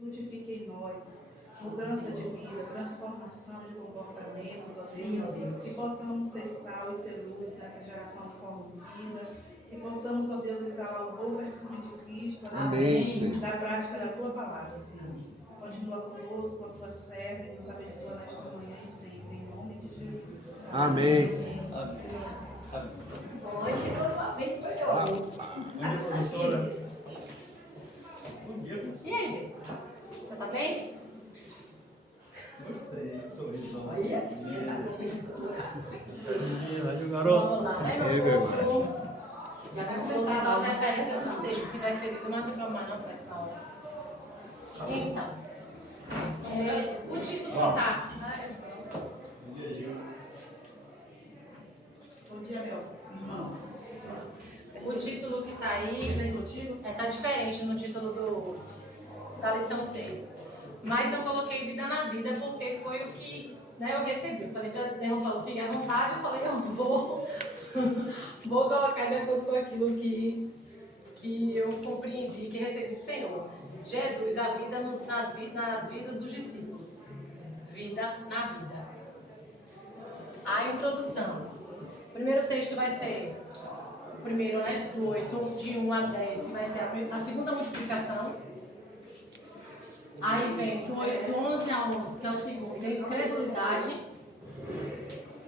frutifique em nós mudança de vida, transformação de comportamentos, ó Deus, que possamos ser sal e ser luz nessa geração corrompida, que possamos, ó Deus, exalar o bom perfume de Cristo, através da prática da Tua palavra, Senhor. Continua conosco, com a Tua serva e nos abençoa nesta manhã e sempre, em nome de Jesus. Amém. Hoje eu estou bem professora. E aí, Bessa? Você está bem? Gostei, sorriso. Olha, a professora. Garoto. Vamos lá, né, meu povo? Já vai começar as referências dos textos que vai ser do Mato Camarão para essa aula. Então, o título está. Bom dia, meu irmão. O título que está aí está diferente no título da lição 6. Mas eu coloquei vida na vida porque foi o que eu recebi. Eu falei para Deus, falou, fique à vontade. Eu falei, eu vou colocar de acordo com aquilo que eu compreendi, que recebi do Senhor. Jesus, a vida nas vidas dos discípulos. Vida na vida. A introdução. O primeiro texto vai ser o primeiro, do 8, de 1 a 10, que vai ser a segunda multiplicação. Aí vem do 11 a 11, que é o segundo, a incredulidade.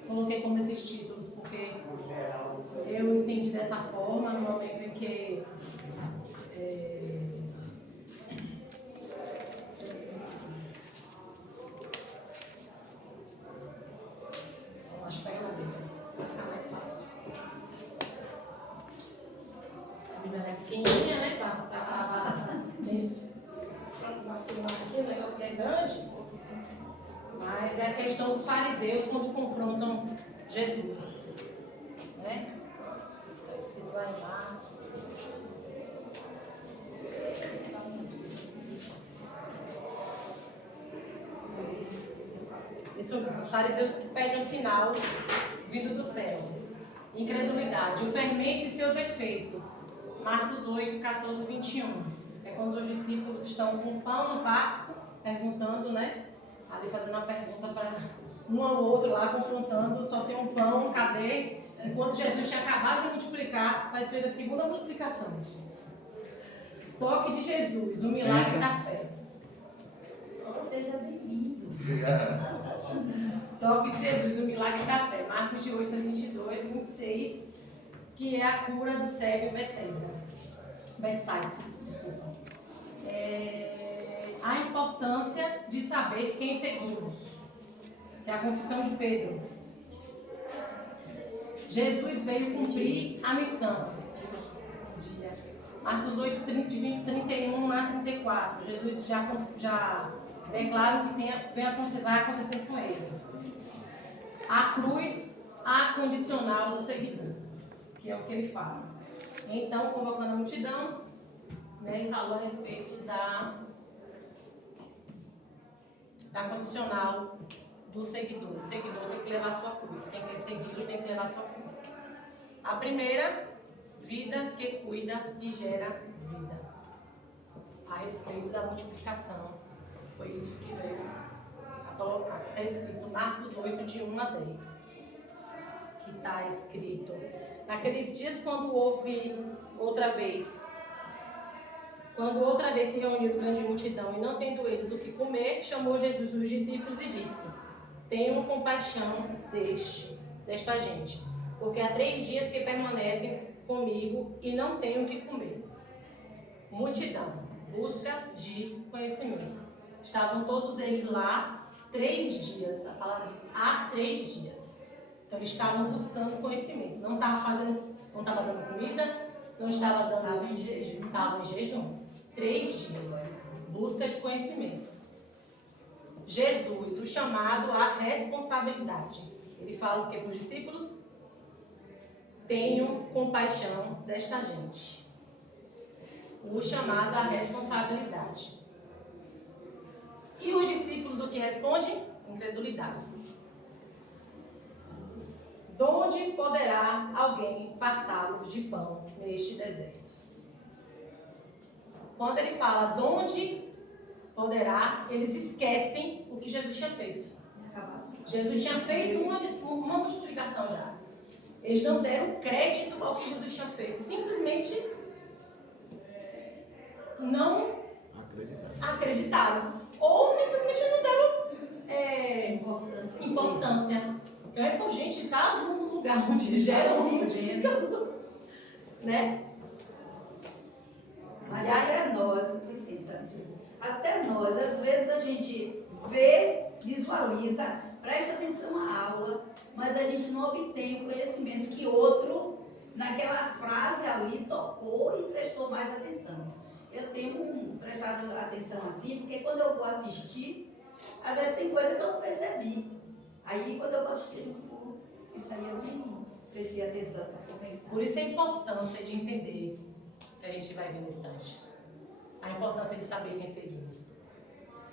Coloquei como esses títulos porque eu entendi dessa forma, no momento em que acho que pega na Bíblia, vai ficar mais fácil. A Bíblia é pequenininha, né? Para aqui, o negócio que é grande, mas é a questão dos fariseus quando confrontam Jesus, né? Está escrito lá em Marcos. Isso mesmo, os fariseus que pedem um sinal vindo do céu. Incredulidade, o fermento e seus efeitos. Marcos 8, 14 e 21. É quando os discípulos estão com pão no barco, perguntando, ali fazendo uma pergunta para um ao outro lá, confrontando, só tem um pão, cadê? Enquanto Jesus tinha acabado de multiplicar, vai ter a segunda multiplicação. Toque de Jesus, o milagre da fé. Seja bem-vindo. Toque de Jesus, o milagre da fé. Marcos de 8 a 22, 26, que é a cura do cego Betsaida, desculpa. A importância de saber quem seguimos, que é a confissão de Pedro. Jesus veio cumprir a missão. Marcos 8, 31 a 34. Jesus já declara o que vai acontecer com ele. A cruz acondicional do seguidor, que é o que ele fala. Então, convocando a multidão, ele falou a respeito da condicional do seguidor. O seguidor tem que levar a sua cruz. Quem quer seguir tem que levar a sua cruz. A primeira, vida que cuida e gera vida. A respeito da multiplicação. Foi isso que veio a colocar. Que está escrito Marcos 8, de 1 a 10. Que está escrito: naqueles dias, quando outra vez se reuniu grande multidão e não tendo eles o que comer, chamou Jesus os discípulos e disse: tenham compaixão desta gente, porque há 3 dias que permanecem comigo e não têm o que comer. Multidão, busca de conhecimento. Estavam todos eles lá 3 dias, a palavra diz há 3 dias. Então eles estavam buscando conhecimento. Não estava dando comida, não estava dando. Estavam em jejum. 3 dias. Busca de conhecimento. Jesus, o chamado à responsabilidade. Ele fala o que para os discípulos? Tenham compaixão desta gente. O chamado à responsabilidade. E os discípulos o que respondem? Incredulidade. Donde poderá alguém fartá-los de pão neste deserto? Quando ele fala donde poderá, eles esquecem o que Jesus tinha feito. Jesus tinha feito uma multiplicação já. Eles não deram crédito ao que Jesus tinha feito. Simplesmente não acreditaram. Ou simplesmente não deram importância. Gente, está num lugar onde gera uma multiplicação. Né? Mas até nós, até nós, às vezes a gente vê, visualiza, presta atenção à aula, mas a gente não obtém o conhecimento que outro, naquela frase ali, tocou e prestou mais atenção. Eu tenho prestado atenção assim, porque quando eu vou assistir, às vezes tem coisa que eu não percebi. Aí quando eu vou assistir, isso aí eu nem prestei atenção para comentar. Por isso a importância de entender, que a gente vai ver no instante, a importância de saber quem seguimos.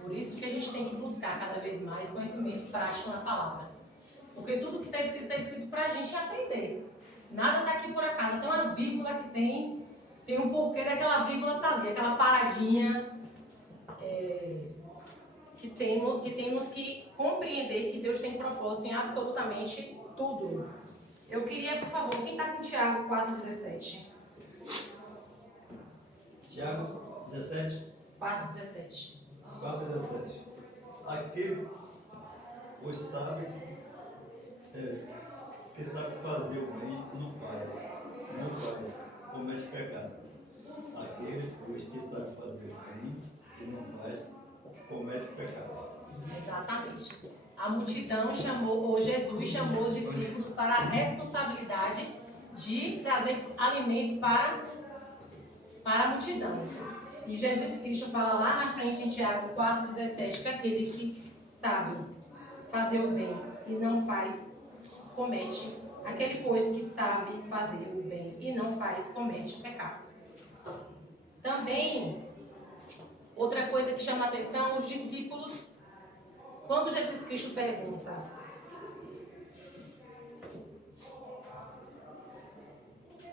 Por isso que a gente tem que buscar cada vez mais conhecimento prático na palavra. Porque tudo que está escrito para a gente aprender. Nada está aqui por acaso. Tem uma vírgula que tem um porquê daquela vírgula está ali, aquela paradinha que temos que compreender que Deus tem propósito em absolutamente tudo. Eu queria, por favor, quem está com Tiago 4,17? Tiago 17. 4,17. 4,17. Aquele, pois sabe, que sabe fazer o bem e não faz, comete pecado. Aquele, pois, que sabe fazer o bem e não faz, comete pecado. Exatamente. A multidão Jesus chamou os discípulos para a responsabilidade de trazer alimento para a multidão. E Jesus Cristo fala lá na frente em Tiago 4,17 que aquele que sabe fazer o bem e não faz, comete. Aquele, pois, que sabe fazer o bem e não faz, comete pecado. Também, outra coisa que chama a atenção, os discípulos, quando Jesus Cristo pergunta: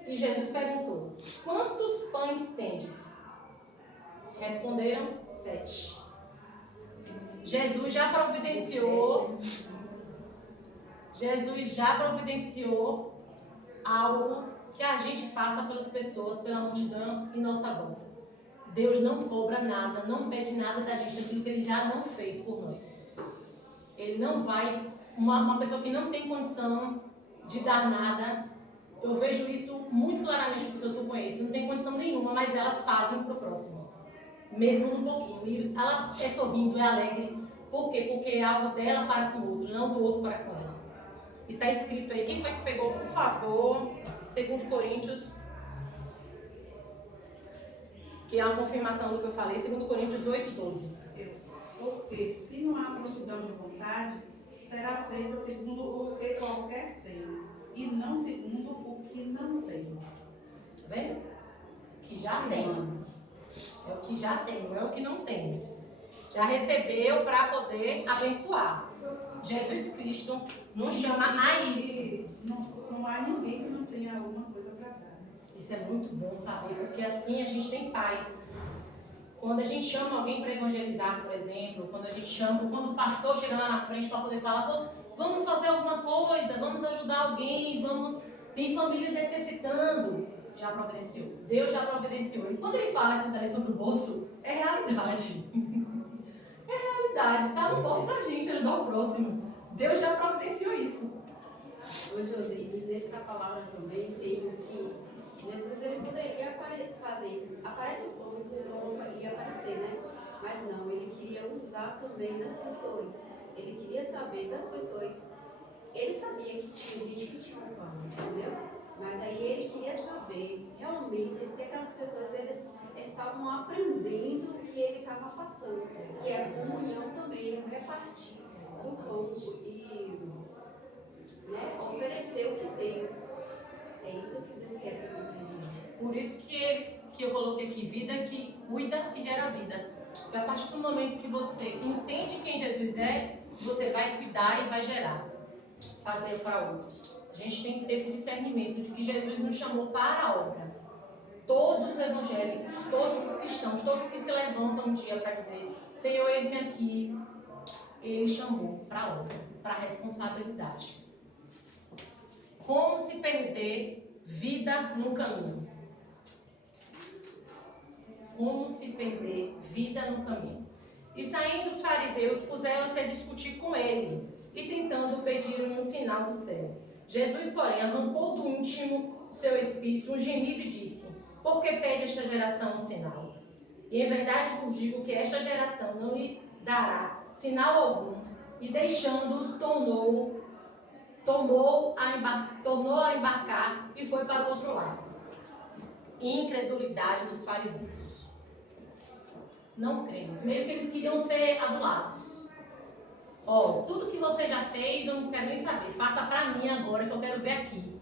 e Jesus perguntou: quantos pães tendes? Responderam 7. Jesus já providenciou algo que a gente faça pelas pessoas, pela multidão em nossa volta. Deus não cobra nada, não pede nada da gente daquilo que Ele já não fez por nós. Ele não vai, uma pessoa que não tem condição de dar nada, eu vejo isso muito claramente com pessoas que eu conheço, não tem condição nenhuma, mas elas fazem para o próximo, mesmo um pouquinho. E ela é sorrindo, é alegre. Por quê? Porque é algo dela para com o outro, não do outro para com ela. E está escrito aí, quem foi que pegou, por favor, 2 Coríntios, que é a confirmação do que eu falei, 2 Coríntios 8:12. Porque se não há multidão de vontade, será aceita segundo o que qualquer tem, e não segundo o que não tem. Tá vendo? O que já tem. É o que já tem, não é o que não tem. Já recebeu para poder abençoar. Jesus Cristo nos chama a isso. Não há ninguém que não tenha alguma coisa para dar. Né? Isso é muito bom saber, porque assim a gente tem paz. Quando a gente chama alguém para evangelizar, por exemplo, quando o pastor chega lá na frente para poder falar, vamos fazer alguma coisa, vamos ajudar alguém, tem famílias necessitando, já providenciou. Deus já providenciou. E quando ele fala que está sobre o bolso, é realidade. É realidade, está no bolso da gente, ajudar o próximo. Deus já providenciou isso. Ô Josi, e nessa palavra também tem o que Jesus ele poderia aparece o povo e aparecer, né? Mas não, ele queria usar também das pessoas. Ele queria saber das pessoas. Ele sabia que tinha gente que tinha um pão, entendeu? Mas aí ele queria saber realmente se aquelas pessoas eles estavam aprendendo o que ele estava passando, que é a comunhão também, o repartir o pão e oferecer o que tem. É isso que Deus quer também pra gente. Por isso que eu coloquei aqui, vida que cuida e gera vida. Porque a partir do momento que você entende quem Jesus é, você vai cuidar e vai gerar, fazer para outros. A gente tem que ter esse discernimento de que Jesus nos chamou para a obra. todos os evangélicos, todos os cristãos, todos que se levantam um dia para dizer: Senhor, eis-me aqui, ele chamou para a obra, para a responsabilidade. Como se perder vida no caminho? Como se perder vida no caminho? E saindo os fariseus, puseram-se a discutir com ele e tentando pedir-lhe um sinal do céu. Jesus, porém, arrancou do íntimo do seu espírito um gemido e disse: por que pede esta geração um sinal? E em verdade vos digo que esta geração não lhe dará sinal algum, e deixando-os tornou a embarcar e foi para o outro lado. Incredulidade dos fariseus. Não cremos. Meio que eles queriam ser adulados. Ó, tudo que você já fez, eu não quero nem saber. Faça pra mim agora, que eu quero ver aqui.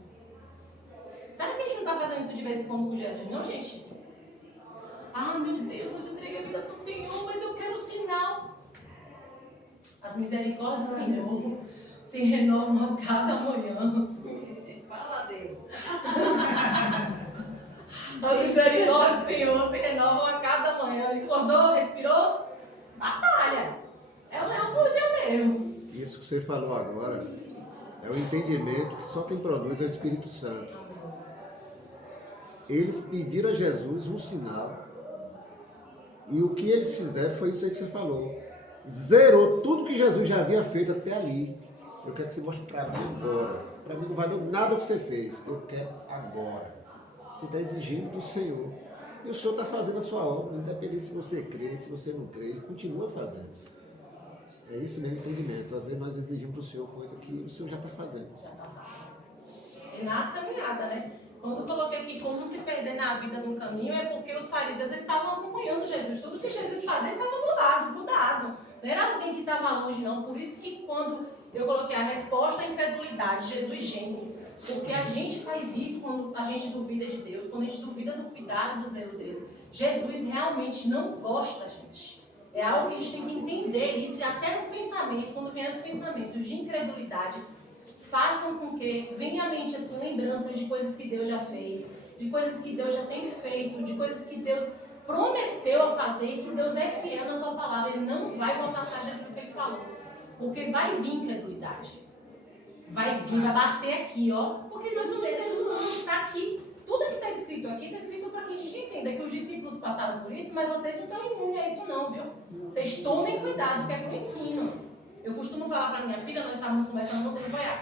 Será que a gente não tá fazendo isso de vez em quando com Jesus? Não, gente? Ah, meu Deus, mas eu entreguei a vida pro Senhor, mas eu quero sinal. As misericórdias do Senhor se renovam a cada manhã. Fala a Deus. As misericórdias do Senhor se renovam a cada manhã. Ele acordou, respirou, batalha. É o leão por dia mesmo. Isso que você falou agora é o entendimento que só quem produz é o Espírito Santo. Eles pediram a Jesus um sinal e o que eles fizeram foi isso aí que você falou. Zerou tudo que Jesus já havia feito até ali. Eu quero que você mostre para mim agora. Para mim não valeu nada o que você fez. Eu quero agora. Você está exigindo do Senhor. E o Senhor está fazendo a sua obra, independente se você crê, se você não crê, continua fazendo. É esse mesmo entendimento. Às vezes nós exigimos do Senhor coisa que o Senhor já está fazendo. E na caminhada, né? Quando eu coloquei aqui como se perder na vida no caminho, é porque os fariseus eles estavam acompanhando Jesus. Tudo que Jesus fazia estava mudado. Não era alguém que estava longe, não. Por isso que quando eu coloquei a resposta à incredulidade, Jesus geme. Porque a gente faz isso quando a gente duvida de Deus, quando a gente duvida do cuidado, do zelo dele. Jesus realmente não gosta da gente. É algo que a gente tem que entender isso, e até no pensamento, quando vem os pensamentos de incredulidade, façam com que venha à mente assim, lembranças de coisas que Deus já fez, de coisas que Deus já tem feito, de coisas que Deus prometeu a fazer e que Deus é fiel na tua palavra. Ele não vai voltar atrás daquilo que ele falou. Porque vai vir incredulidade. Vai vir, vai bater aqui, ó. Porque nós somos seres humanos, está aqui. Tudo que está escrito aqui está escrito para que a gente entenda que os discípulos passaram por isso, mas vocês não estão imunes a isso não, viu? Vocês tomem cuidado, porque é com ensino. Eu costumo falar para minha filha, nós estávamos conversando, não foi ela.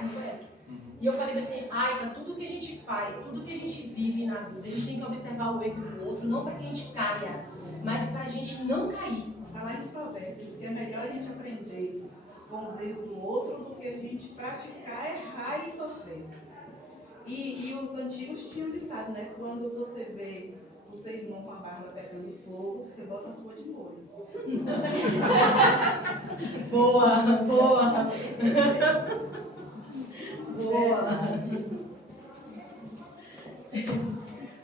E eu falei assim, Aika, tudo que a gente faz, tudo que a gente vive na vida, a gente tem que observar o erro do outro, não para que a gente caia, mas para a gente não cair. Está lá em Provérbios que é melhor a gente aprender com os erros do outro do que a gente praticar, errar e sofrer. E os antigos tinham ditado, né? Quando você vê o seu irmão com a barba pegando fogo, você bota a sua de molho. Boa.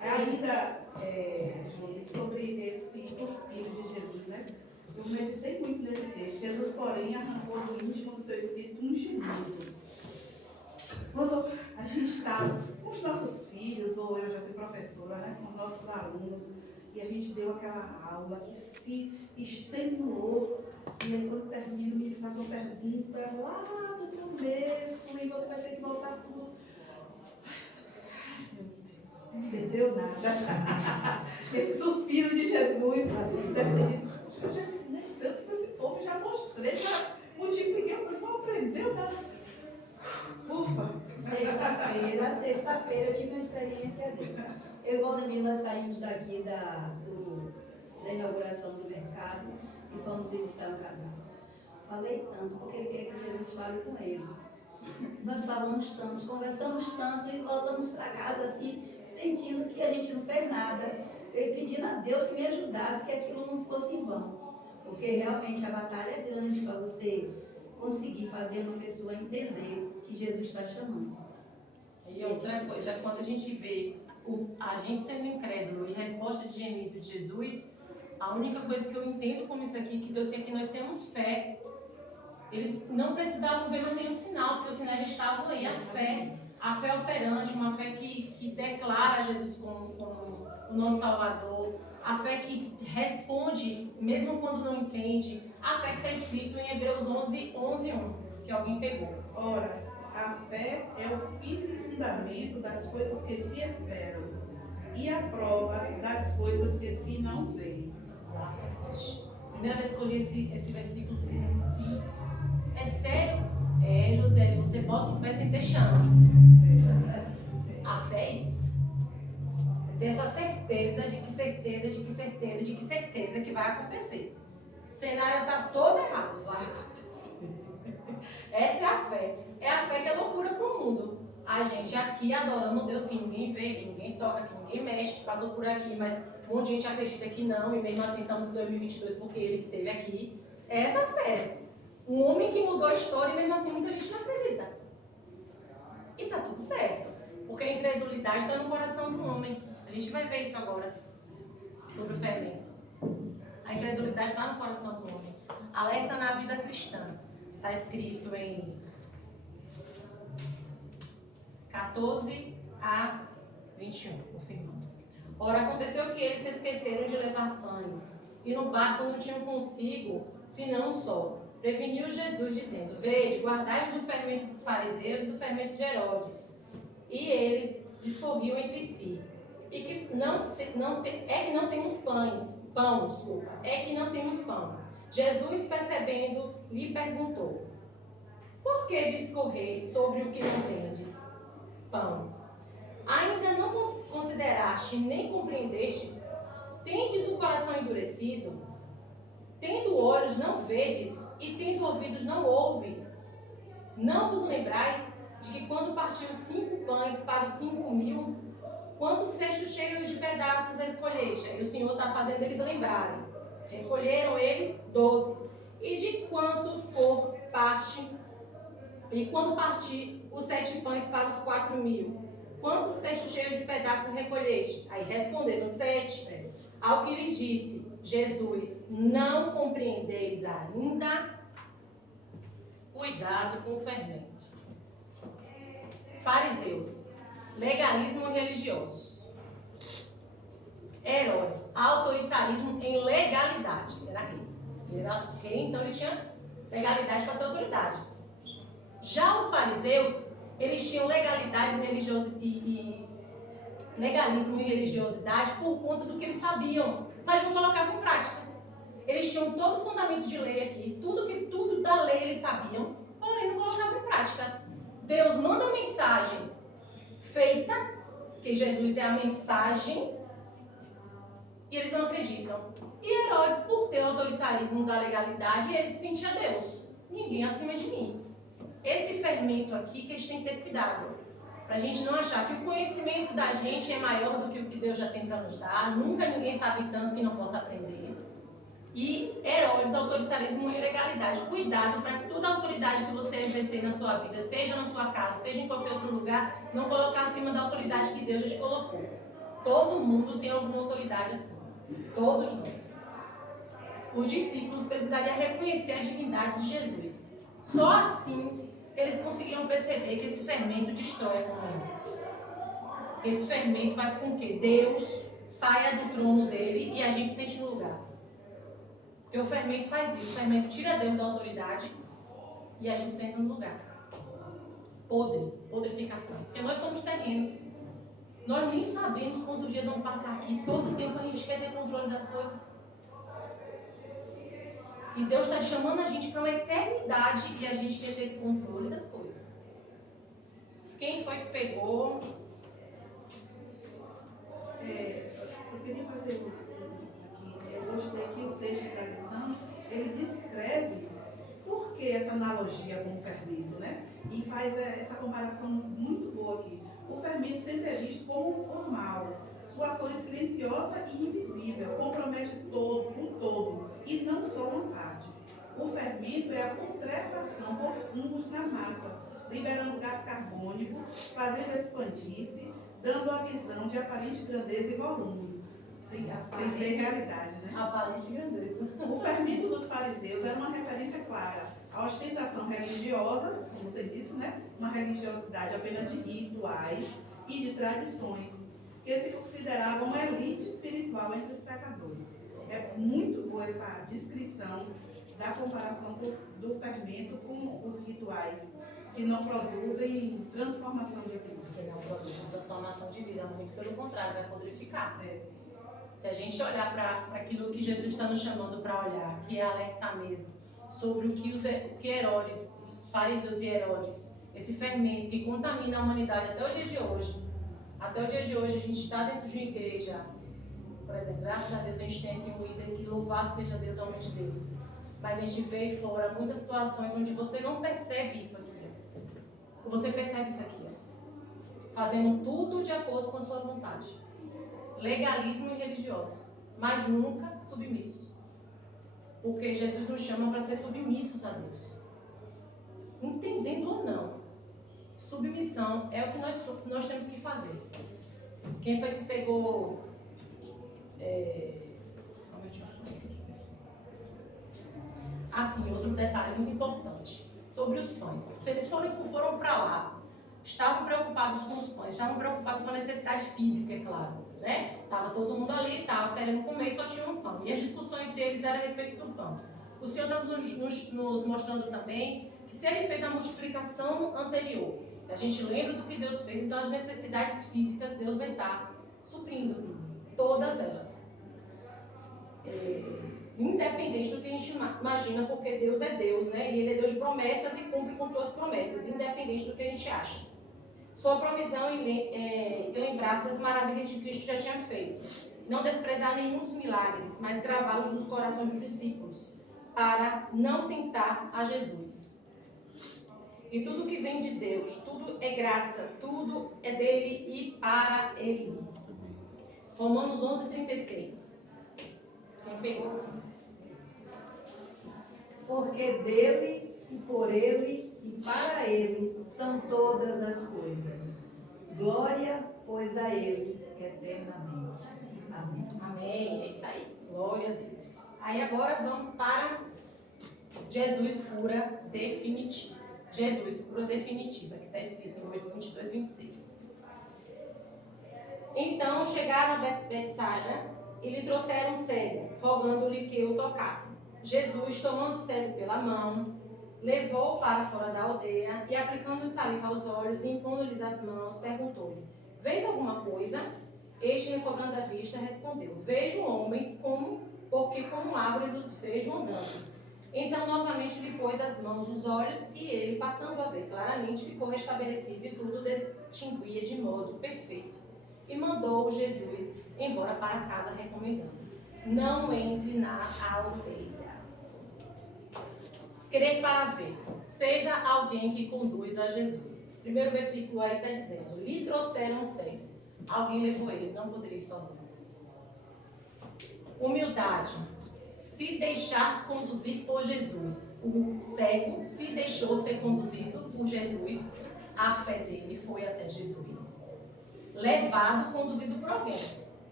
Ainda, Josi, sobre esse suspiro de Jesus, né? Eu meditei muito nesse texto. Jesus, porém, arrancou do íntimo do seu espírito um gemido. Quando a gente está com os nossos filhos, ou eu já fui professora, né, com nossos alunos, e a gente deu aquela aula que se extenuou, e aí quando termina, o menino faz uma pergunta lá do começo, e você vai ter que voltar tudo. Ai, meu Deus, não entendeu nada. Esse suspiro de Jesus, eu já ensinei tanto para esse povo, já mostrei, já multipliquei, mas não aprendeu nada. Ufa! Sexta-feira eu tive uma experiência dessa. Eu e Valdemir, nós saímos daqui da inauguração do mercado e fomos visitar um casal. Falei tanto, porque ele quer que Jesus fale com ele. Nós falamos tanto, conversamos tanto e voltamos para casa assim, sentindo que a gente não fez nada. Eu pedindo a Deus que me ajudasse, que aquilo não fosse em vão. Porque realmente a batalha é grande para você conseguir fazer uma pessoa entender que Jesus está chamando. E outra coisa, quando a gente vê a gente sendo incrédulo e resposta de gemido de Jesus, a única coisa que eu entendo como isso aqui, que Deus quer que nós temos fé. Eles não precisavam ver mais nenhum sinal, porque os sinais estavam aí, a fé operante, uma fé que declara Jesus como no nosso Salvador, a fé que responde, mesmo quando não entende, a fé que está escrito em Hebreus 11:1, que alguém pegou. Ora, a fé é o firme fundamento das coisas que se esperam e a prova das coisas que se não veem. Exatamente. Primeira vez que eu li esse versículo, eu falei, é sério? É, José, você bota o pé sem ter chão. A fé é isso. Ter essa certeza que vai acontecer. O cenário está todo errado, vai acontecer. Essa é a fé. É a fé que é loucura para o mundo. A gente aqui adorando um Deus que ninguém vê, que ninguém toca, que ninguém mexe, que passou por aqui, mas um monte de gente acredita que não, e mesmo assim estamos em 2022 porque ele que esteve aqui. É essa fé. Um homem que mudou a história e mesmo assim muita gente não acredita. E está tudo certo. Porque a incredulidade está no coração do homem. A gente vai ver isso agora, sobre o fermento. A incredulidade está no coração do homem. Alerta na vida cristã. Está escrito em 14:21, confirmando. Ora, aconteceu que eles se esqueceram de levar pães, e no barco não tinham consigo, senão um só. Preveniu Jesus, dizendo, vede, guardai-vos do fermento dos fariseus e do fermento de Herodes. E eles discorriam entre si. E que é que não temos é que não temos pão. Jesus, percebendo, lhe perguntou, por que discorreis sobre o que não tendes? Pão. Ainda não consideraste nem compreendestes? Tendes o coração endurecido? Tendo olhos não vedes, e tendo ouvidos não ouve? Não vos lembrais de que quando partiu 5 pães para os 5.000, quantos cestos cheios de pedaços recolheste? E o Senhor está fazendo eles lembrarem. Recolheram eles 12. E de quanto for parte, e quando partir os 7 pães para os 4.000, quantos cestos cheios de pedaços recolheste? Aí responderam 7. Ao que lhes disse Jesus, não compreendeis ainda? Cuidado com o fermento. Fariseus, legalismo religiosos. Herodes, autoritarismo em legalidade. Era rei. Ele era rei, então ele tinha legalidade para ter autoridade. Já os fariseus, eles tinham legalidades e legalismo e religiosidade por conta do que eles sabiam, mas não colocavam em prática. Eles tinham todo o fundamento de lei aqui, tudo da lei eles sabiam, porém não colocavam em prática. Deus manda a mensagem feita, que Jesus é a mensagem, e eles não acreditam. E Herodes, por ter o autoritarismo da legalidade, ele se sentia Deus. Ninguém acima de mim. Esse fermento aqui que a gente tem que ter cuidado. Pra gente não achar que o conhecimento da gente é maior do que o que Deus já tem para nos dar. Nunca ninguém sabe tanto que não possa aprender. E Herodes, autoritarismo e ilegalidade. Cuidado para que toda a autoridade que você exercer na sua vida, seja na sua casa, seja em qualquer outro lugar, não colocar acima da autoridade que Deus já te colocou. Todo mundo tem alguma autoridade acima. Todos nós. Os discípulos precisariam reconhecer a divindade de Jesus. Só assim eles conseguiram perceber que esse fermento destrói a comunhão. Que esse fermento faz com que Deus saia do trono dele e a gente sente no lugar. Porque o fermento faz isso. O fermento tira Deus da autoridade e a gente senta no lugar. Podrificação. Porque nós somos terrenos. Nós nem sabemos quantos dias vão passar aqui. Todo tempo a gente quer ter controle das coisas. E Deus está chamando a gente para uma eternidade e a gente quer ter controle das coisas. Quem foi que pegou? Eu queria fazer aqui, eu gostei aqui o texto da lição, ele descreve por que essa analogia com o fermento, né? E faz essa comparação muito boa aqui. O fermento sempre é visto como o mal. Sua ação é silenciosa e invisível, compromete o todo, e não só uma parte. O fermento é a putrefação por fungos na massa, liberando gás carbônico, fazendo expandir-se, dando a visão de aparente grandeza e volume, sem ser realidade, né? Aparente grandeza. O fermento dos fariseus era uma referência clara à ostentação religiosa, como você disse, né? Uma religiosidade apenas de rituais e de tradições, que se considerava uma elite espiritual entre os pecadores. É muito boa essa descrição da comparação do fermento com os rituais que não produzem transformação de vida. Que não produz transformação de vida, muito pelo contrário, vai purificar. É. Se a gente olhar para aquilo que Jesus está nos chamando para olhar, que é alertar mesmo, sobre o que Herodes, os fariseus e Herodes, esse fermento que contamina a humanidade até o dia de hoje. Até o dia de hoje a gente está dentro de uma igreja, por exemplo, graças a Deus a gente tem aqui um líder que louvado seja Deus, homem de Deus. Mas a gente vê aí fora muitas situações onde você não percebe isso aqui. Você percebe isso aqui. Fazendo tudo de acordo com a sua vontade. Legalismo e religioso. Mas nunca submissos. Porque Jesus nos chama para ser submissos a Deus. Entendendo ou não. Submissão é o que nós temos que fazer. Quem foi que pegou... Assim, outro detalhe muito importante. Sobre os pães. Se eles foram para lá, estavam preocupados com os pães, estavam preocupados com a necessidade física, é claro. Né? Estava todo mundo ali, estava querendo comer, só tinha um pão. E a discussão entre eles era a respeito do pão. O Senhor está nos mostrando também que se Ele fez a multiplicação anterior, a gente lembra do que Deus fez, então as necessidades físicas Deus vai estar suprindo todas elas. Independente do que a gente imagina, porque Deus é Deus, né? E Ele é Deus de promessas e cumpre com suas promessas, independente do que a gente acha. Sua provisão e lembrar-se das maravilhas que Cristo já tinha feito. Não desprezar nenhum dos milagres, mas gravá-los nos corações dos discípulos, para não tentar a Jesus. E tudo que vem de Deus, tudo é graça, tudo é dele e para ele. Romanos 11:36. Quem pegou? Porque dele e por ele e para ele são todas as coisas. Glória, pois, a ele eternamente. Amém. Amém, é isso aí. Glória a Deus. Aí agora vamos para Jesus cura definitiva. Jesus cura definitiva, que está escrito no 8:22-26. Então chegaram a Betsaida e lhe trouxeram um cego, rogando-lhe que o tocasse. Jesus, tomando o cego pela mão, levou-o para fora da aldeia e, aplicando-lhe saliva aos olhos e impondo-lhes as mãos, perguntou-lhe: Vês alguma coisa? Este, recobrando a vista, respondeu: Vejo homens porque como árvores os vejo andando. Então, novamente lhe pôs as mãos nos olhos e ele, passando a ver claramente, ficou restabelecido e tudo distinguia de modo perfeito. E mandou Jesus embora para casa, recomendando: Não entre na aldeia. Crer para ver. Seja alguém que conduz a Jesus. Primeiro versículo aí está dizendo: Lhe trouxeram um cego. Alguém levou ele, não poderia ir sozinho. Humildade. Se deixar conduzir por Jesus. O cego se deixou ser conduzido por Jesus. A fé dele foi até Jesus. Levado, conduzido por alguém.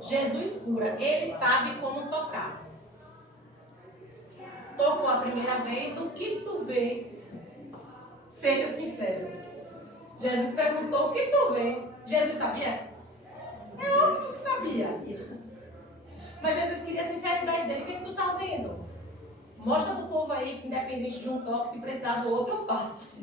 Jesus cura. Ele sabe como tocar. Tocou a primeira vez, o que tu vês? Seja sincero. Jesus perguntou: o que tu vês? Jesus sabia? É óbvio que sabia. Mas Jesus queria a sinceridade dele. O que tu tá vendo? Mostra pro povo aí que, independente de um toque, se precisar do outro, eu faço.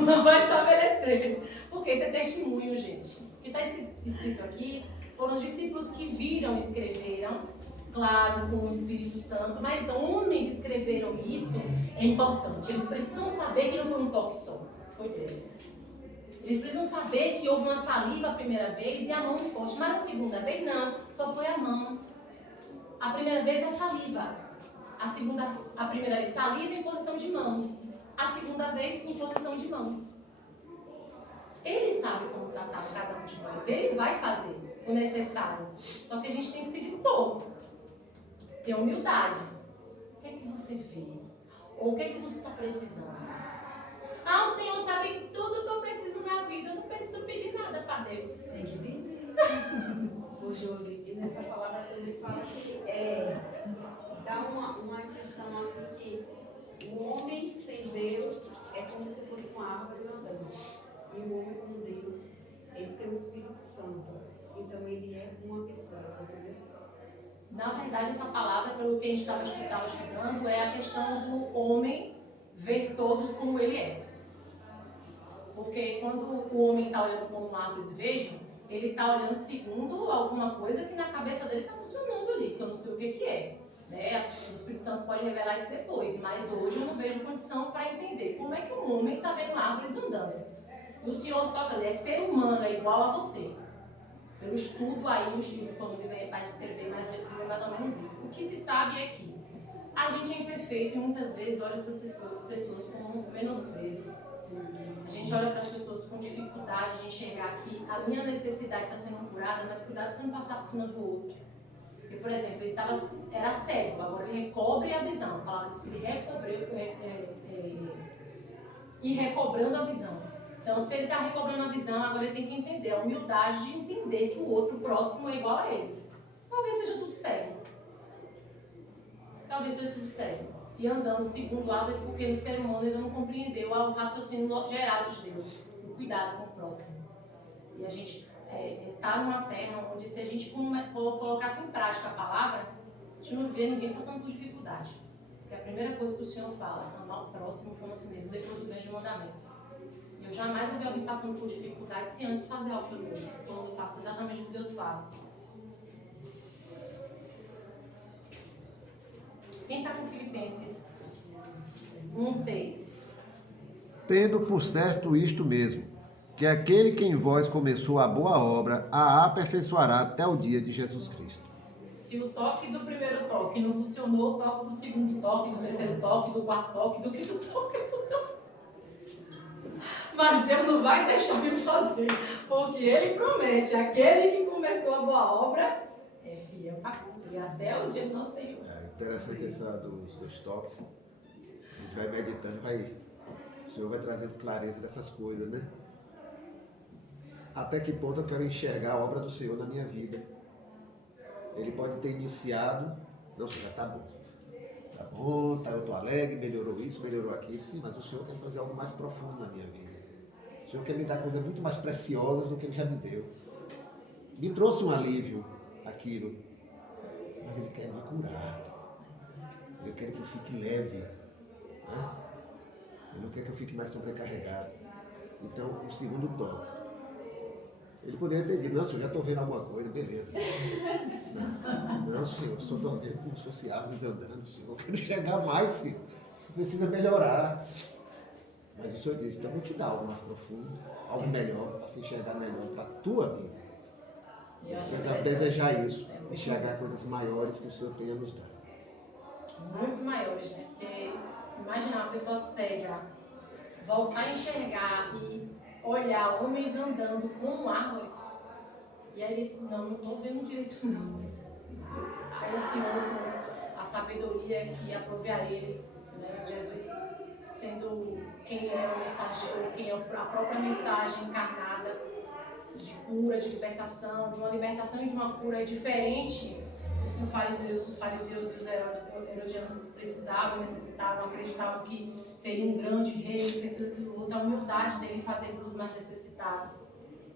Não vai estabelecer. Porque isso é testemunho, gente. O que está escrito aqui foram os discípulos que viram e escreveram, claro, com o Espírito Santo, mas homens escreveram isso. É importante. Eles precisam saber que não foi um toque só. Foi 3. Eles precisam saber que houve uma saliva a primeira vez e a mão forte. Mas a segunda vez não, só foi a mão. A primeira vez é a saliva. A primeira vez saliva em posição de mãos. A segunda vez em posição de mãos. Ele sabe como tratar cada um de nós. Ele vai fazer o necessário. Só que a gente tem que se dispor. Ter humildade. O que é que você vê? Ou o que é que você está precisando? Ah, o Senhor sabe que tudo que eu preciso na vida, eu não preciso pedir nada para Deus. Tem que vir. Ô Josi, e nessa palavra também fala que dá uma impressão assim que o homem sem Deus é como se fosse uma árvore andando. E o homem com Deus ele tem o Espírito Santo. Então ele é uma pessoa, entendeu? Na verdade, essa palavra, pelo que a gente estava estudando, é a questão do homem ver todos como ele é. Porque quando o homem está olhando como árvores vejam, ele está olhando segundo alguma coisa que na cabeça dele está funcionando ali, que eu não sei o que é. Né? O Espírito Santo pode revelar isso depois, mas hoje eu não vejo condição para entender como é que um homem está vendo árvores andando. E o Senhor toca ali, é ser humano, é igual a você. Pelo estudo aí, o Chico, quando ele vai descrever mais vezes, é mais ou menos isso. O que se sabe é que a gente é imperfeito e muitas vezes olha as pessoas com menosprezo. A gente olha para as pessoas com dificuldade de enxergar que a minha necessidade está sendo curada, mas cuidado para você não passar por cima do outro. Porque, por exemplo, ele era cego, agora ele recobre a visão. A palavra diz que ele e recobrando a visão. Então, se ele está recobrando a visão, agora ele tem que entender a humildade de entender que o outro próximo é igual a ele. Talvez seja tudo cego. Talvez seja tudo cego. E andando segundo árvores, porque o ser humano ainda não compreendeu o raciocínio geral de Deus, o cuidado com o próximo. E a gente está numa terra onde, se a gente colocasse em prática a palavra, a gente não vê ninguém passando por dificuldade. Porque a primeira coisa que o Senhor fala é amar o próximo como a si mesmo, depois do grande mandamento. Eu jamais ouvi alguém passando por dificuldade se antes fazer algo pelo outro, quando eu faço exatamente o que Deus fala. Quem está com Filipenses 1:6? Tendo por certo isto mesmo, que aquele que em vós começou a boa obra, a aperfeiçoará até o dia de Jesus Cristo. Se o toque do primeiro toque não funcionou, o toque do segundo toque, do terceiro toque, do quarto toque, do quinto toque funcionou. Mas Deus não vai deixar me fazer, porque Ele promete, aquele que começou a boa obra é fiel para cumprir até o dia do nosso Senhor. Interessante essa dos toques. A gente vai meditando, o Senhor vai trazendo clareza dessas coisas, né? Até que ponto eu quero enxergar a obra do Senhor na minha vida? Ele pode ter iniciado, não, já tá bom. Tá bom, eu estou alegre, melhorou isso, melhorou aquilo. Sim, mas o Senhor quer fazer algo mais profundo na minha vida. O Senhor quer me dar coisas muito mais preciosas do que Ele já me deu. Me trouxe um alívio aquilo, mas Ele quer me curar. Ele quer que eu fique leve. Né? Ele não quer que eu fique mais sobrecarregado. Então, o segundo toque. Ele poderia ter dito, não, senhor, já estou vendo alguma coisa, beleza. Não, senhor, só estou vendo como se fosse árvores andando, senhor. Eu quero chegar mais, senhor. Precisa melhorar. Mas o Senhor disse, então eu vou te dar algo mais profundo, algo melhor, para se enxergar melhor para a tua vida. Precisa desejar isso, enxergar coisas maiores que o Senhor tenha nos dado. Muito maiores, né? Porque imaginar uma pessoa cega voltar a enxergar e olhar homens andando como árvores, e aí ele, não estou vendo direito não. Aí o Senhor, com a sabedoria que aprove a ele, né, Jesus sendo quem é o mensageiro, quem é a própria mensagem encarnada de cura, de libertação, de uma libertação e de uma cura é diferente dos que os fariseus e os herodianos precisavam, necessitavam, acreditavam que seria um grande rei, sempre a humildade dele fazer pelos mais necessitados.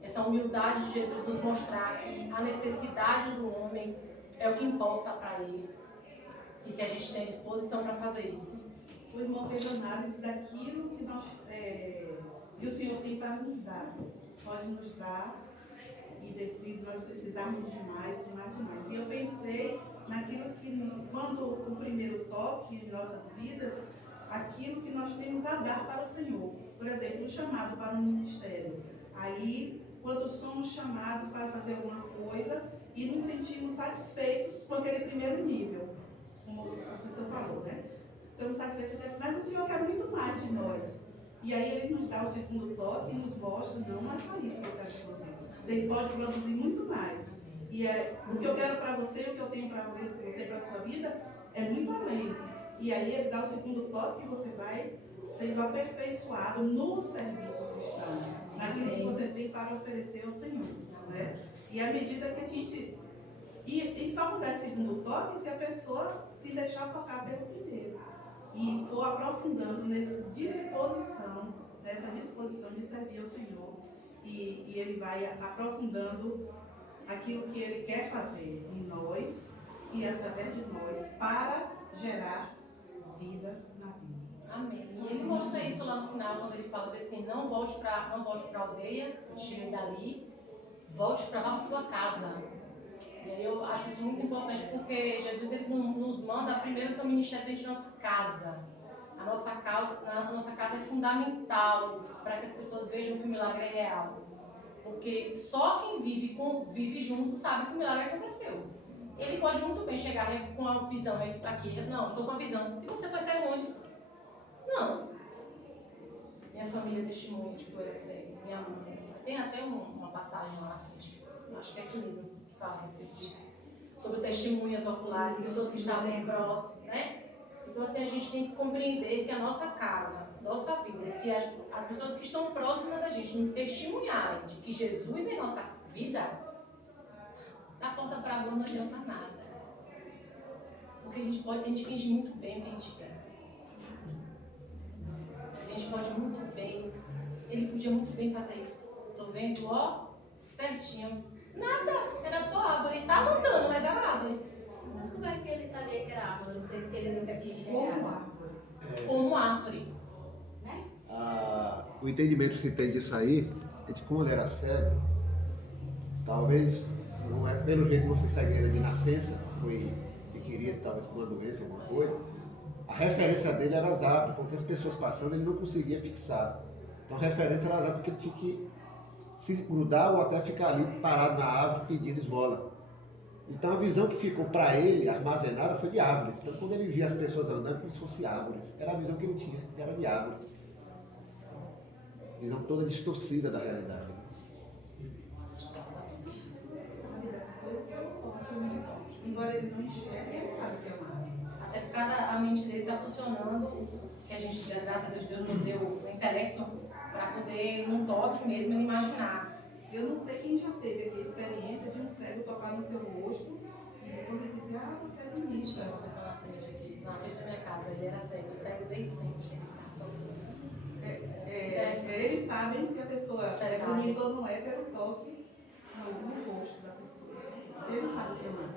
Essa humildade de Jesus nos mostrar que a necessidade do homem é o que importa para ele e que a gente tem disposição para fazer isso. O irmão fez análise daquilo que que o Senhor tem para nos dar. Pode nos dar e nós precisarmos de mais. E eu pensei naquilo que, quando o primeiro toque em nossas vidas, aquilo que nós temos a dar para o Senhor. Por exemplo, o chamado para um ministério. Aí, quando somos chamados para fazer alguma coisa e nos sentimos satisfeitos com aquele primeiro nível, como o professor falou, né? Estamos satisfeitos, mas o Senhor quer muito mais de nós. E aí Ele nos dá o segundo toque e nos mostra, não é só isso que eu quero de você. Você pode produzir muito mais. E o que eu quero para você, o que eu tenho para você, para a sua vida, é muito além. E aí Ele dá o segundo toque e você vai sendo aperfeiçoado no serviço cristão, naquilo que você tem para oferecer ao Senhor. Né? E à medida que a gente... E só não dá segundo toque se a pessoa se deixar tocar pelo primeiro. E for aprofundando nessa disposição de servir ao Senhor. e ele vai aprofundando aquilo que ele quer fazer em nós e através de nós para gerar vida na vida. Amém. E ele mostra isso lá no final, quando ele fala assim, não volte para a aldeia, eu te tirei dali, volte para a sua casa. E aí eu acho isso muito importante, porque Jesus ele nos manda primeiro o seu ministério dentro de nossa casa. A nossa casa é fundamental para que as pessoas vejam que o milagre é real. Porque só quem vive junto sabe que o milagre aconteceu. Ele pode muito bem chegar com a visão aqui, não, estou com a visão. E você foi sair onde? Não. Minha família testemunha de que eu era cego. Minha mãe. Tem até uma passagem lá na frente, acho que é Clísia que fala a respeito disso. Sobre testemunhas oculares, pessoas que estavam próximas, né? Então, assim, a gente tem que compreender que a nossa casa, nossa vida, se as pessoas que estão próximas da gente não testemunharem de que Jesus é nossa vida, da porta para a rua não adianta nada. Porque a gente finge muito bem o que a gente quer. A gente pode muito bem, ele podia muito bem fazer isso. Tô vendo, ó, certinho. Nada, era só árvore. Tava andando, mas era árvore. Mas como é que ele sabia que era árvore, se ele nunca tinha Como enxergado? árvore. Como árvore. Né? O entendimento que tem disso aí é de como ele era cego, talvez, não é, pelo jeito não foi cegueira de nascença, foi adquirido talvez por uma doença, alguma coisa, a referência dele era as árvores, porque as pessoas passando ele não conseguia fixar. Então a referência era as árvores, porque ele tinha que se grudar ou até ficar ali parado na árvore pedindo esmola. Então a visão que ficou para ele armazenada foi de árvores. Então quando ele via as pessoas andando como se fossem árvores, era a visão que ele tinha, que era de árvore. Visão toda distorcida da realidade. Sabe das coisas pelo toque, né? Embora ele não enxergue, ele sabe que é uma árvore. Até porque a mente dele está funcionando, que a gente, graças a Deus nos deu o intelecto para poder, num toque mesmo, ele imaginar. Eu não sei quem já teve aqui a experiência de um cego tocar no seu rosto e depois me dizer, você é bonita. Uma pessoa na frente aqui, na frente da minha casa, ele era cego desde sempre. Eles sabem se a pessoa é bonita ou não é pelo toque no rosto da pessoa. Eles sabem que é uma.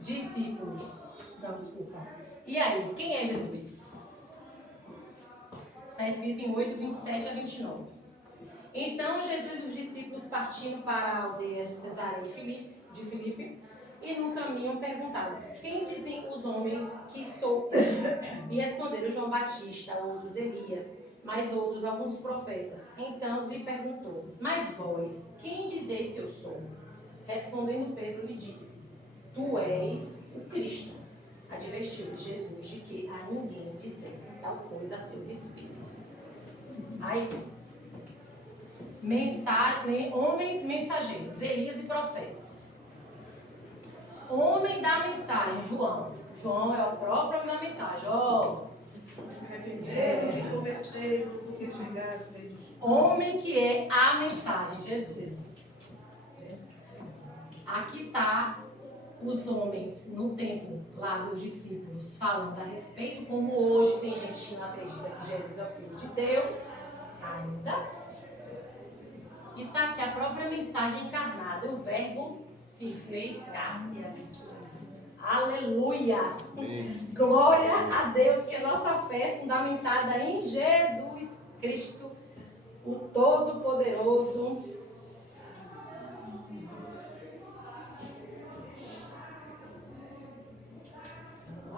Discípulos. Não, desculpa. E aí, quem é Jesus? Está escrito em 8, 27 a 29. Então Jesus e os discípulos partindo para a aldeia de Cesareia de Filipe, e no caminho perguntaram-lhes, quem dizem os homens que sou eu? E responderam João Batista, outros Elias, mais outros alguns profetas. Então lhe perguntou, mas vós, quem dizeis que eu sou? Respondendo Pedro lhe disse, tu és o Cristo. Advertiu Jesus de que a ninguém dissesse tal coisa a seu respeito. Aí, homens mensageiros, Elias e profetas. Homem da mensagem, João. João é o próprio homem da mensagem. Arrependei-vos e convertei-vos, porque chegaram os meios. Homem que é a mensagem, Jesus. Aqui está os homens no tempo lá dos discípulos falando a respeito, como hoje tem gente que não acredita que Jesus é o Filho de Deus, ainda. E está aqui a própria mensagem encarnada, o verbo se fez carne. Aleluia! Glória a Deus, que a nossa fé é fundamentada em Jesus Cristo, o Todo-Poderoso.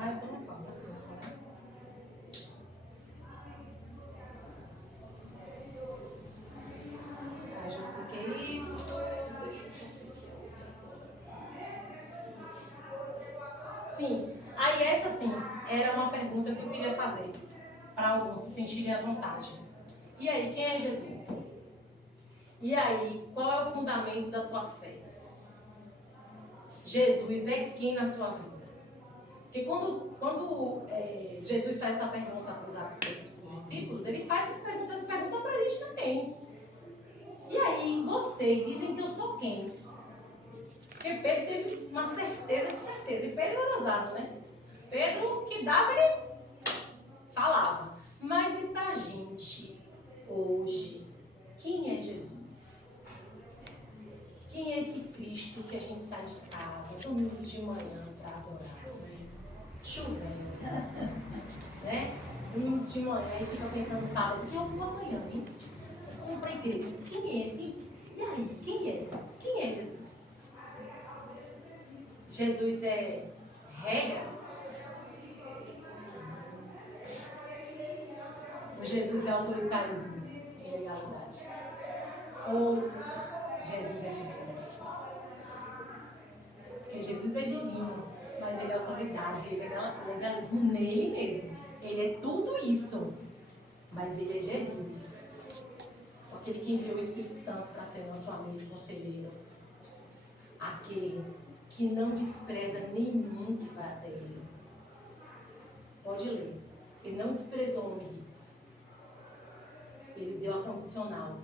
Eu tô no palco assim. Já expliquei isso. Sim, aí essa sim era uma pergunta que eu queria fazer para alguns se sentirem à vontade. E aí, quem é Jesus? E aí, qual é o fundamento da tua fé? Jesus é quem na sua vida? Porque quando Jesus faz essa pergunta para os discípulos, ele faz essas perguntas para a gente também. E aí, vocês dizem que eu sou quem? Porque Pedro teve uma certeza de certeza. E Pedro era ousado, né? Pedro que dava, ele falava. Mas e pra gente, hoje, quem é domingo de manhã para adorar. Chovendo. Né? Domingo de manhã e fica pensando sábado, que eu vou amanhã, hein? Comprei dele. Quem é esse? E aí? Quem é? Quem é Jesus? Jesus é regra? Ou Jesus é autoritarismo e legalidade? Ou Jesus é divindade? Porque Jesus é divino, mas ele é autoridade, ele é legalismo nele mesmo. Ele é tudo isso, mas ele é Jesus. Aquele que enviou o Espírito Santo para ser nosso amigo e conselheiro. Aquele que não despreza nenhum que vai até ele. Pode ler. Ele não desprezou o homem rico. Ele deu a condicional.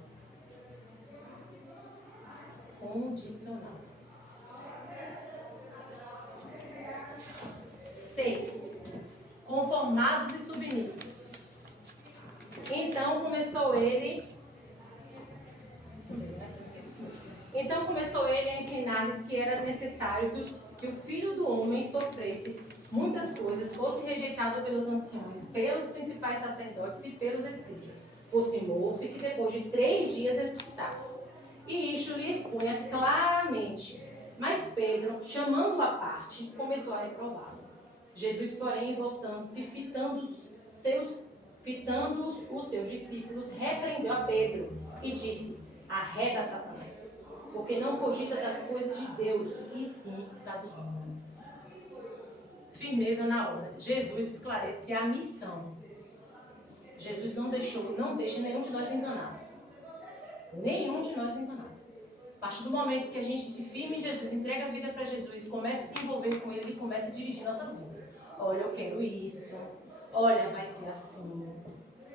Condicional. 6. Conformados e submissos. Então começou ele. Isso mesmo, né? Isso mesmo. Então começou ele a ensinar-lhes que era necessário que o Filho do Homem sofresse muitas coisas, fosse rejeitado pelos anciões, pelos principais sacerdotes e pelos escribas, fosse morto e que depois de 3 dias ressuscitasse. E isto lhe expunha claramente. Mas Pedro, chamando-o à parte, começou a reprová-lo. Jesus, porém, voltando-se, fitando os seus discípulos, repreendeu a Pedro e disse: arreda, Satanás, porque não cogita das coisas de Deus, e sim da dos homens. Firmeza na obra. Jesus esclarece a missão. Jesus não deixa nenhum de nós enganados. Nenhum de nós enganados. A partir do momento que a gente se firma em Jesus, entrega a vida para Jesus e começa a se envolver com Ele, Ele começa a dirigir nossas vidas. Olha, eu quero isso. Olha, vai ser assim.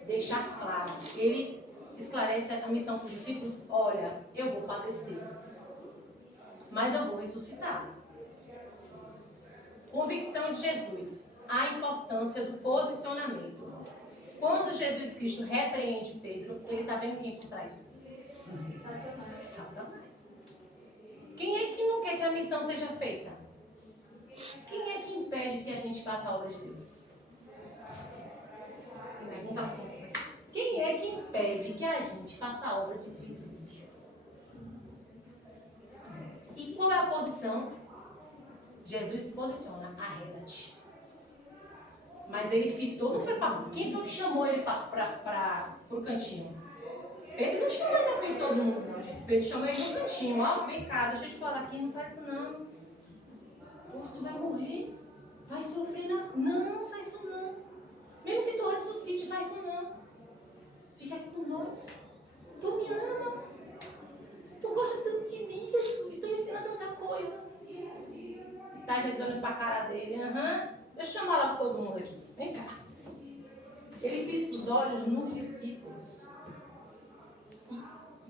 Deixar claro. Ele esclarece a missão para os discípulos. Olha, eu vou padecer, mas eu vou ressuscitar. Convicção de Jesus. A importância do posicionamento. Quando Jesus Cristo repreende Pedro, ele está vendo quem por trás? Satanás. Quem é que não quer que a missão seja feita? Quem é que impede que a gente faça a obra de Deus? Pergunta simples. Quem é que impede que a gente faça a obra de Deus? E qual é a posição? Jesus se posiciona, arreda-te. Mas ele fitou, não foi para. Quem foi que chamou ele para o cantinho? Pedro não chamou ele na frente de todo mundo, não, gente. Pedro chamou ele no cantinho. Ó, vem cá, deixa eu te falar aqui, não faz isso não. Pô, tu vai morrer, vai sofrer não faz isso não. Mesmo que tu ressuscite, faz isso não. Fica aqui com nós. Tu me ama. Tu gosta tanto de mim, Jesus. Tu me ensina tanta coisa. Tá Jesus olhando pra cara dele. Deixa eu chamar lá todo mundo aqui. Vem cá. Ele fita os olhos nos discípulos.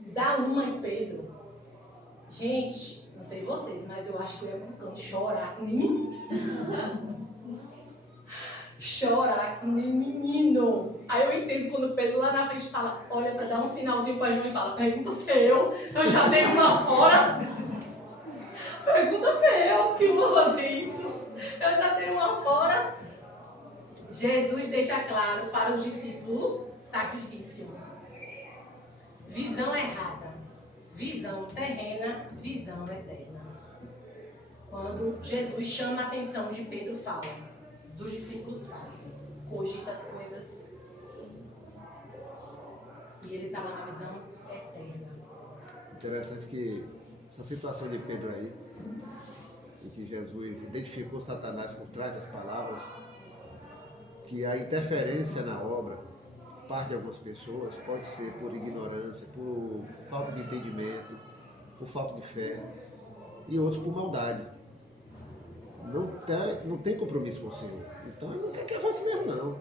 Dá uma em Pedro. Gente, não sei vocês, mas eu acho que eu ia pro canto chorar que nem menino. Chorar que nem menino. Aí eu entendo quando Pedro lá na frente fala, olha pra dar um sinalzinho pra João e fala, pergunta se eu já dei uma fora. Pergunta se eu que vou fazer isso. Eu já dei uma fora. Jesus deixa claro para os discípulos sacrifício. Visão errada. Visão terrena, visão eterna. Quando Jesus chama a atenção de Pedro, fala. Dos discípulos fala. Cogita as coisas. E ele estava na visão eterna. Interessante que essa situação de Pedro aí, em que Jesus identificou Satanás por trás das palavras, que a interferência na obra, por parte de algumas pessoas, pode ser por ignorância, por falta de entendimento, por falta de fé, e outros por maldade. Não tem compromisso com o Senhor. Então ele não quer que avance mesmo, não.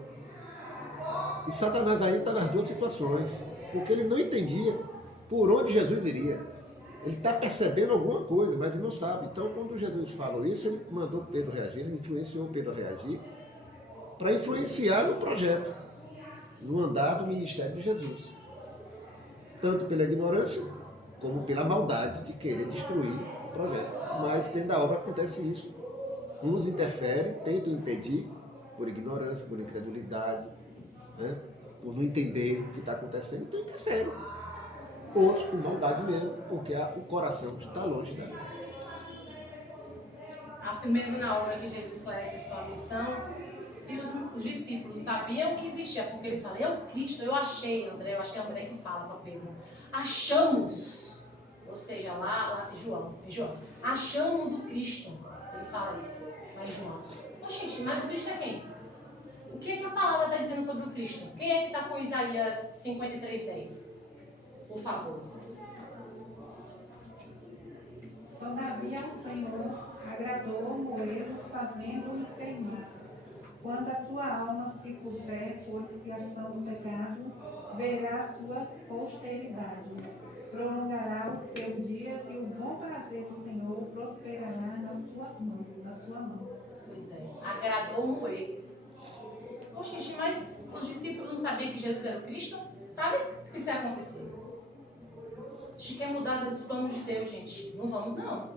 E Satanás aí está nas duas situações, porque ele não entendia por onde Jesus iria. Ele está percebendo alguma coisa, mas ele não sabe. Então, quando Jesus falou isso, ele mandou Pedro reagir, ele influenciou Pedro a reagir, para influenciar no projeto, no andar do ministério de Jesus. Tanto pela ignorância, como pela maldade de querer destruir projeto. Mas dentro da obra acontece isso. Uns interferem, tentam impedir, por ignorância, por incredulidade, né? Por não entender o que está acontecendo, então interferem. Outros por maldade mesmo, porque o coração está longe da Deus. A firmeza na obra que Jesus esclarece sua missão, se os discípulos sabiam que existia, porque eles falam, eu Cristo, eu achei, André, eu acho que é André que fala para Pedro, achamos, ou seja, lá João, achamos o Cristo, ele fala isso, lá em João. Oxe, mas o Cristo é quem? O que é que a palavra está dizendo sobre o Cristo? Quem é que está com Isaías 53:10? Por favor. Todavia o Senhor agradou Moelo, fazendo-o enfermar. Quando a sua alma se puser por expiação do pecado, verá a sua posteridade. Prolongará os seus dias e o bom prazer do Senhor prosperará nas suas mãos, na sua mão. Pois é, agradou Moelo. Oxe, mas os discípulos não sabiam que Jesus era o Cristo? Talvez que isso ia acontecer. A gente quer mudar às vezes os planos de Deus, gente. Não vamos, não.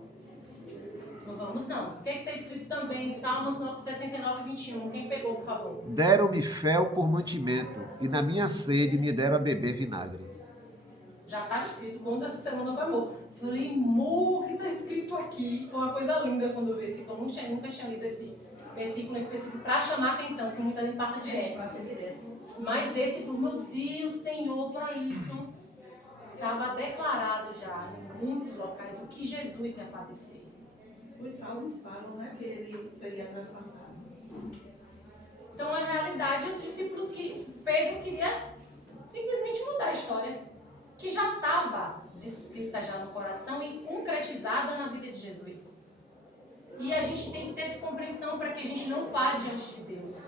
Não vamos, não. O que está escrito também em Salmos 69:21? Quem pegou, por favor? Deram-me fel por mantimento, e na minha sede me deram a beber vinagre. Já está escrito. Quando essa semana foi amor. Falei, amor, o que está escrito aqui? Foi uma coisa linda quando eu vi esse. Eu nunca tinha lido esse versículo específico para chamar a atenção, que muita gente passa direto. Passa direto. Mas esse foi, meu Deus, Senhor, para isso. Estava declarado já em muitos locais o que Jesus ia padecer. Os salmos falam, né, que ele seria traspassado. Então, na realidade, os discípulos que Pedro queria simplesmente mudar a história, que já estava descrita já no coração e concretizada na vida de Jesus. E a gente tem que ter essa compreensão para que a gente não fale diante de Deus.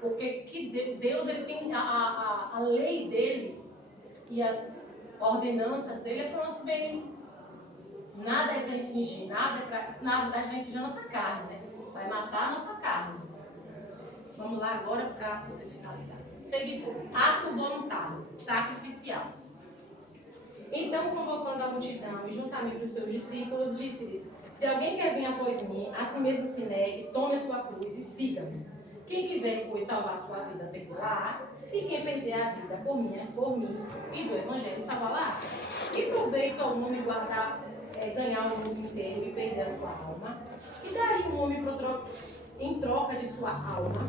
Porque Deus, ele tem a lei dele e as ordenanças dele é para o nosso bem. Nada é para infringir, nada é para... Na verdade, vai infringir a nossa carne, né? Vai matar a nossa carne. Vamos lá agora para poder finalizar. Seguidor, ato voluntário, sacrificial. Então, convocando a multidão e juntamente os seus discípulos, disse-lhes, se alguém quer vir após mim, a si mesmo se negue, tome a sua cruz e siga-me. Quem quiser, pois, salvar sua vida, perderá, e quem perder a vida por mim e do Evangelho, salvará. E proveito ao homem ganhar o mundo inteiro e perder a sua alma, e daria um homem em troca de sua alma,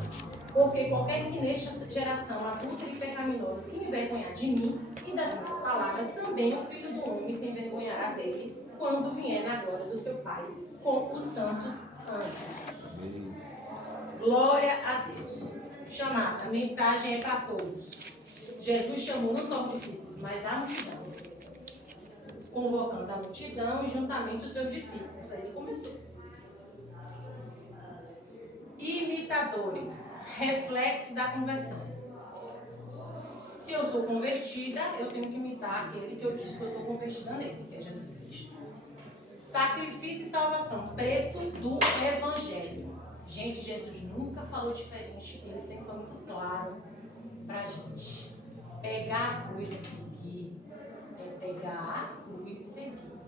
porque qualquer que nesta geração adúltera e pecaminosa se envergonhar de mim e das minhas palavras, também o Filho do Homem se envergonhará dele, quando vier na glória do seu Pai, com os santos anjos. Glória a Deus. Chamada, a mensagem é para todos. Jesus chamou não só os discípulos, mas a multidão. Convocando a multidão e juntamente os seus discípulos. Aí ele começou. Imitadores, reflexo da conversão. Se eu sou convertida, eu tenho que imitar aquele que eu digo que eu sou convertida nele, que é Jesus Cristo. Sacrifício e salvação, preço do Evangelho. Gente, Jesus nunca falou diferente, ele sempre foi muito claro pra gente. Pegar a cruz e seguir é pegar a cruz e seguir.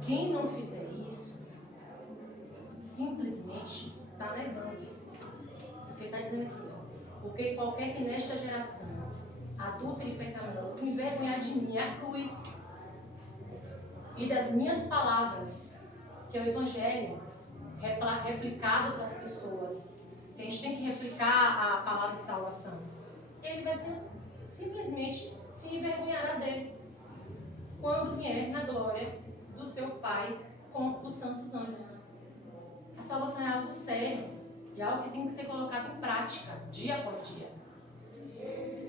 Quem não fizer isso, simplesmente está negando. Porque está dizendo aqui, ó, porque qualquer que nesta geração adúltera e pecaminosa se envergonhar de mim, a cruz e das minhas palavras, que é o Evangelho, replicado para as pessoas, que a gente tem que replicar a palavra de salvação, ele vai simplesmente se envergonhará dele quando vier na glória do seu Pai com os santos anjos. A salvação é algo sério e algo que tem que ser colocado em prática dia após dia.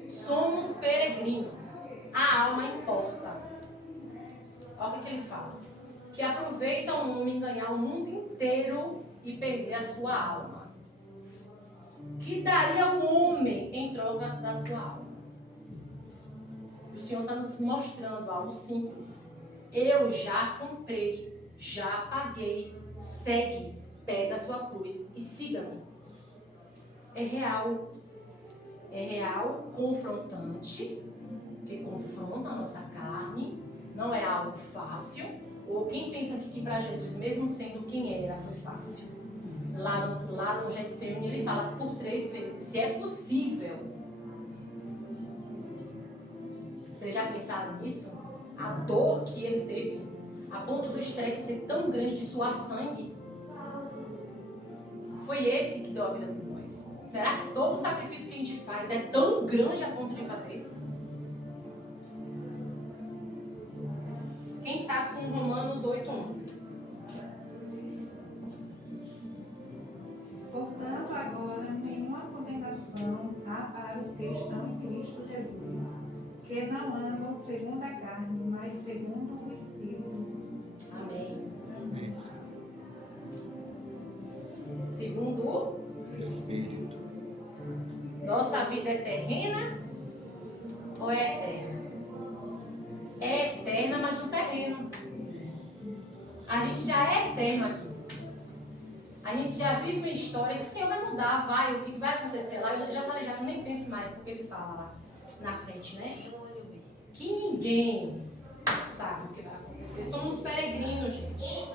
Somos peregrinos, a alma importa. Olha o que ele fala. Que aproveita um homem ganhar o mundo inteiro e perder a sua alma. Que daria ao homem em troca da sua alma. O Senhor está nos mostrando algo simples. Eu já comprei, já paguei, segue, pega a sua cruz e siga-me. É real, confrontante, que confronta a nossa carne, não é algo fácil, ou quem pensa que para Jesus, mesmo sendo quem era, foi fácil. Lá no Getsemane ele fala por 3 vezes, se é possível. Vocês já pensaram nisso? A dor que ele teve, a ponto do estresse ser tão grande de suar sangue. Foi esse que deu a vida por nós. Será que todo o sacrifício que a gente faz é tão grande a ponto de fazer isso? Quem está com Romanos 8:1? Portanto, agora nenhuma condenação há para os que estão em Cristo Jesus, que não andam segundo a carne, mas segundo o Espírito. Amém. Amém. Segundo o Espírito. nossa vida é terrena ou é eterna? É eterna, mas no terreno. A gente já é eterno aqui. A gente já vive uma história que o Senhor vai mudar, vai, o que vai acontecer lá. Eu já falei, já nem pense mais, porque ele fala lá na frente, né? Que ninguém sabe o que vai acontecer. Somos peregrinos, gente.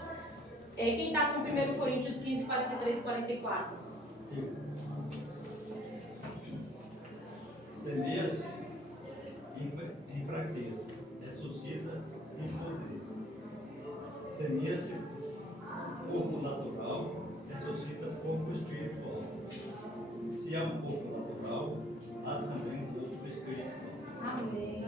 Quem está com 1 Coríntios 15, 43 e 44? Semeia-se em fraqueza, ressuscita em poder. Semeia-se corpo natural, ressuscita corpo espiritual. Se há um corpo natural, há também um corpo espiritual. Amém.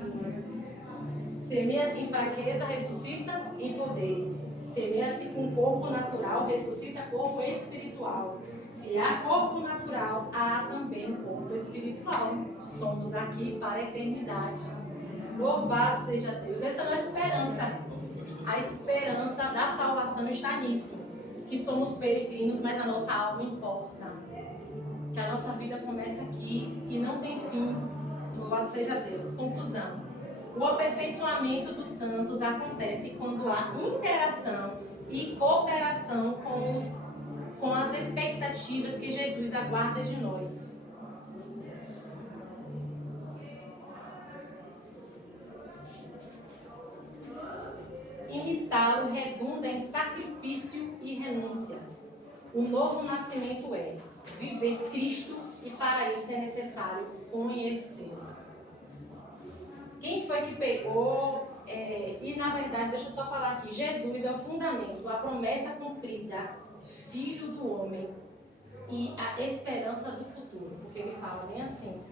Semeia-se em fraqueza, ressuscita em poder. Semeia-se com corpo natural, ressuscita corpo espiritual. Se há corpo natural, há também corpo espiritual. Somos aqui para a eternidade. Louvado seja Deus. Essa é a nossa esperança. A esperança da salvação está nisso. Que somos peregrinos, mas a nossa alma importa. Que a nossa vida começa aqui e não tem fim. Louvado seja Deus. Conclusão. O aperfeiçoamento dos santos acontece quando há interação e cooperação com as expectativas que Jesus aguarda de nós. Imitá-lo redunda em sacrifício e renúncia. O novo nascimento é viver Cristo e para isso é necessário conhecê-lo. Quem foi que pegou, e na verdade, deixa eu só falar aqui, Jesus é o fundamento, a promessa cumprida, Filho do homem e a esperança do futuro, porque ele fala bem assim,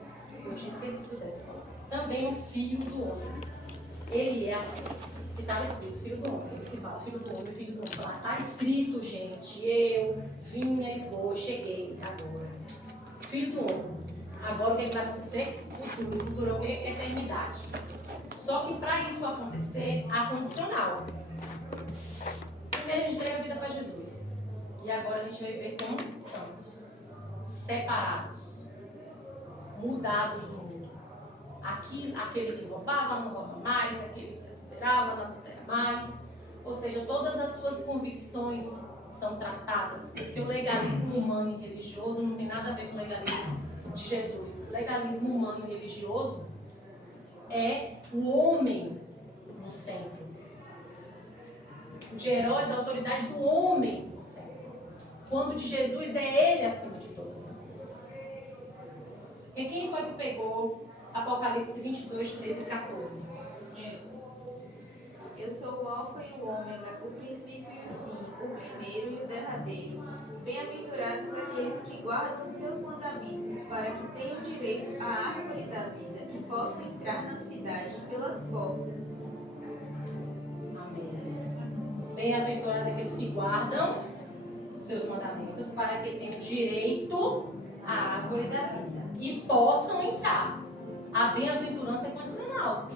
eu tinha esquecido dessa palavra, também o Filho do homem, ele é a fé, que estava escrito Filho do homem, ele se fala Filho do homem, Filho do homem, lá está escrito, gente, eu vinha e vou, cheguei agora, Filho do homem, agora o que vai acontecer? O futuro é o quê? Eternidade. Só que para isso acontecer, há condicional. Primeiro a gente entrega a vida para Jesus. E agora a gente vai viver como santos. Separados. Mudados do mundo. Aquele que roubava, não rouba mais. Aquele que adulterava, não adultera mais. Ou seja, todas as suas convicções são tratadas. Porque o legalismo humano e religioso não tem nada a ver com o legalismo de Jesus. Legalismo humano e religioso é o homem no centro. O de Herodes, a autoridade do homem no centro. Quando de Jesus é ele acima de todas as coisas. E quem foi que pegou Apocalipse 22, 13 e 14? Eu sou o Alfa e o Ômega, o princípio e o fim, o primeiro e o derradeiro. Bem-aventurados aqueles que guardam seus mandamentos, para que tenham direito à árvore da vida e possam entrar na cidade pelas portas. Amém. Bem-aventurados aqueles que guardam seus mandamentos, para que tenham direito à árvore da vida e possam entrar. A bem-aventurança é condicional.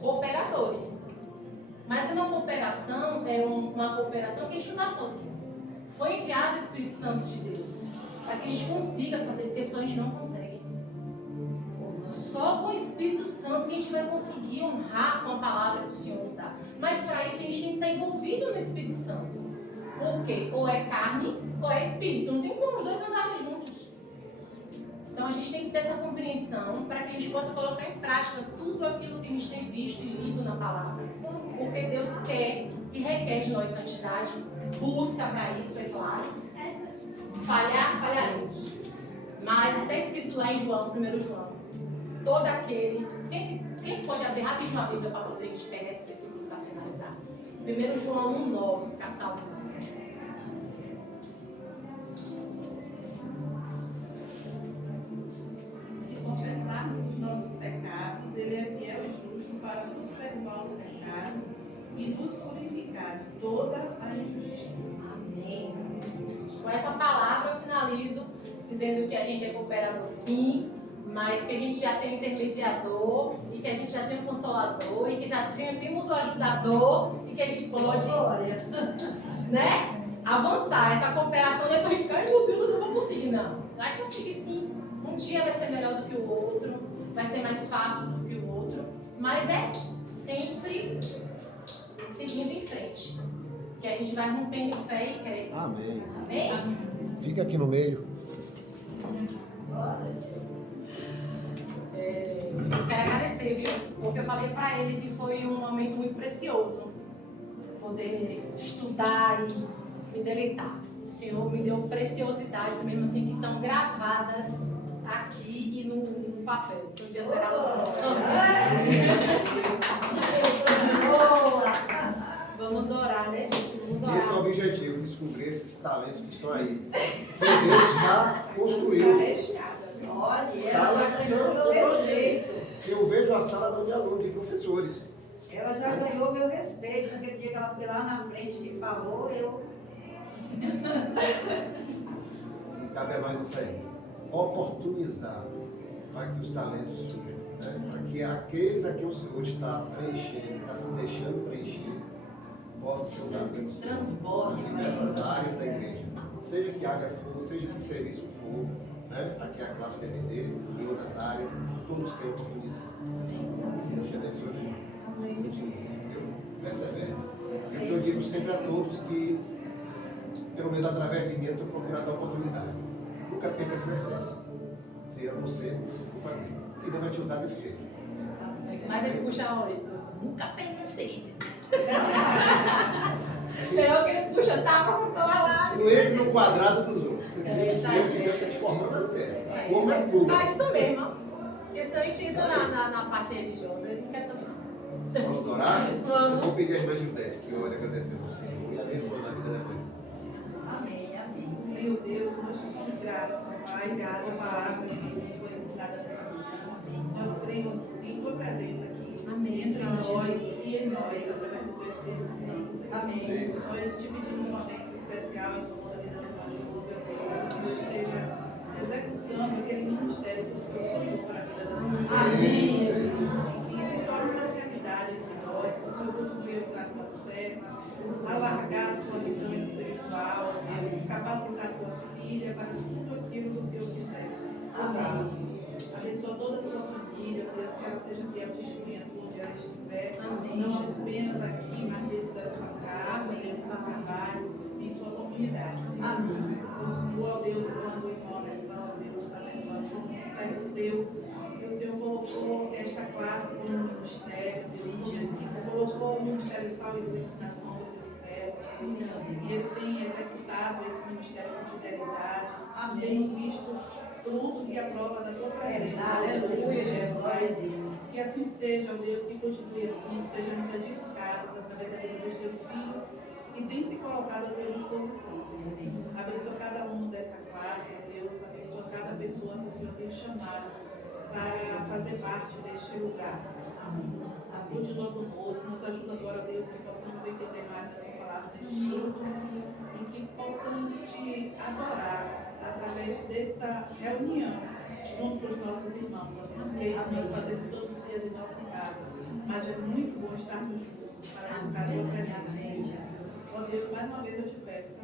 Cooperadores. Mas uma cooperação uma cooperação que a gente não está sozinho. Foi enviado o Espírito Santo de Deus para que a gente consiga fazer, porque senão a gente não consegue. Só com o Espírito Santo que a gente vai conseguir honrar com a palavra que o Senhor nos dá. Mas para isso a gente tem que estar envolvido no Espírito Santo. Por quê? Ou é carne ou é espírito. Não tem como os dois andarem juntos. Então a gente tem que ter essa compreensão para que a gente possa colocar em prática tudo aquilo que a gente tem visto e lido na palavra. Porque Deus quer e requer de nós santidade, busca para isso, é claro. Falharemos. Mas está escrito lá em João, 1 João, todo aquele. Quem pode abrir rapidinho a Bíblia para poder a gente pegar esse versículo para finalizar? 1 João 1,9, Caçal. Se confessarmos os nossos pecados, Ele é fiel e justo para nos perdoar os pecados e nos purificar de toda a injustiça. Amém. Com essa palavra eu finalizo dizendo que a gente é cooperador sim, mas que a gente já tem um intermediador e que a gente já tem um consolador e que já temos o ajudador e que a gente pode, né, avançar. Essa cooperação não é para ficar, ai meu Deus, eu não vou conseguir, não. Vai conseguir sim. Um dia vai ser melhor do que o outro, vai ser mais fácil do que o outro, mas é sempre seguindo em frente, que a gente vai rompendo em fé e crescendo. Amém. Amém? Fica aqui no meio. Eu quero agradecer, viu? Porque eu falei para ele que foi um momento muito precioso poder estudar e me deleitar. O Senhor me deu preciosidades mesmo assim que estão gravadas aqui e no papel. Que um dia será Vamos orar, né, gente? Vamos orar. Esse é o objetivo, descobrir esses talentos que estão aí. Que Deus já construiu. Olha, Sala ela já ganhou meu respeito. Eu vejo a sala de alunos, de professores. Ela já ganhou meu respeito. Naquele dia que ela foi lá na frente e falou, eu... E cabe a nós isso aí. Oportunizar para que os talentos surjam. Né? Para que aqueles a quem o Senhor está preenchendo, está se deixando preencher, possa ser usado pelo Senhor Transborde, nas diversas áreas da igreja. Seja que área for, seja que serviço for, né? Aqui é a classe PMD, em outras áreas, todos têm oportunidade. Deus te abençoe. Eu persevero. E o que eu digo sempre a todos que, pelo menos através de mim, eu estou procurando a oportunidade. Nunca perca a sua essência. Seja você o que você for fazer. E Deus vai te usar desse jeito. Mas ele puxa a orelha. Nunca perca a essência. É Eu que ele puxa, tá, professor, vai lá. Não entre no quadrado dos outros. Você tem que ser o que Deus está te formando ali dentro. Como é tudo. Ah, isso mesmo. Porque se a gente entra na parte religiosa, ele não quer também. Vamos orar? Vamos. Vou pedir a irmã Judete que ore agradecendo ao Senhor e abençoando a vida da gente. Amém, amém. Senhor Deus, nós te somos gratos, ó Pai, pela palavra que nos foi ensinada nessa manhã. Nós cremos em tua presença aqui, Amém. entre nós e em nós, através do teu Espírito Santo. Amém. Nós te pedimos uma bênção especial em favor da vida da irmã Júlia, que o Senhor esteja executando aquele ministério que o Senhor sonhou para a vida da nossa Amém. que se torne uma realidade entre nós, que o Senhor continue a usar a tua serva, alargar a sua visão espiritual, Deus, capacitar a tua filha para tudo aquilo que o Senhor quiser usá-la. Abençoa toda a sua família, Deus, que ela seja fiel testemunha onde ela estiver, não apenas aqui, mas dentro da sua casa, dentro do seu trabalho, em sua comunidade. Amém. Continua, ó Deus, usando o irmão, ó Deus, sabendo como um servo teu, que o Senhor colocou esta classe como um ministério, Deus, colocou o Ministério Sal e Luz nas mãos do teu servo, Deus, e ele tem executado esse ministério com fidelidade. Temos visto frutos e a prova da tua presença. Aleluia, Jesus. Que assim seja, ó Deus, que continue assim, que sejamos edificados através da vida dos teus filhos que tem se colocado à tua disposição, Senhor. Abençoa cada um dessa classe, ó Deus, abençoa cada pessoa que o Senhor tem chamado para fazer parte deste lugar. Continua conosco, nos ajuda agora, ó Deus, que possamos entender mais da tua palavra neste minuto e que possamos te adorar através desta reunião junto com os nossos irmãos, ó Deus, porque isso nós fazemos todos os dias em nossa casa, mas é muito bom estarmos juntos para buscar a tua presença. Ó Deus, mais uma vez eu te peço,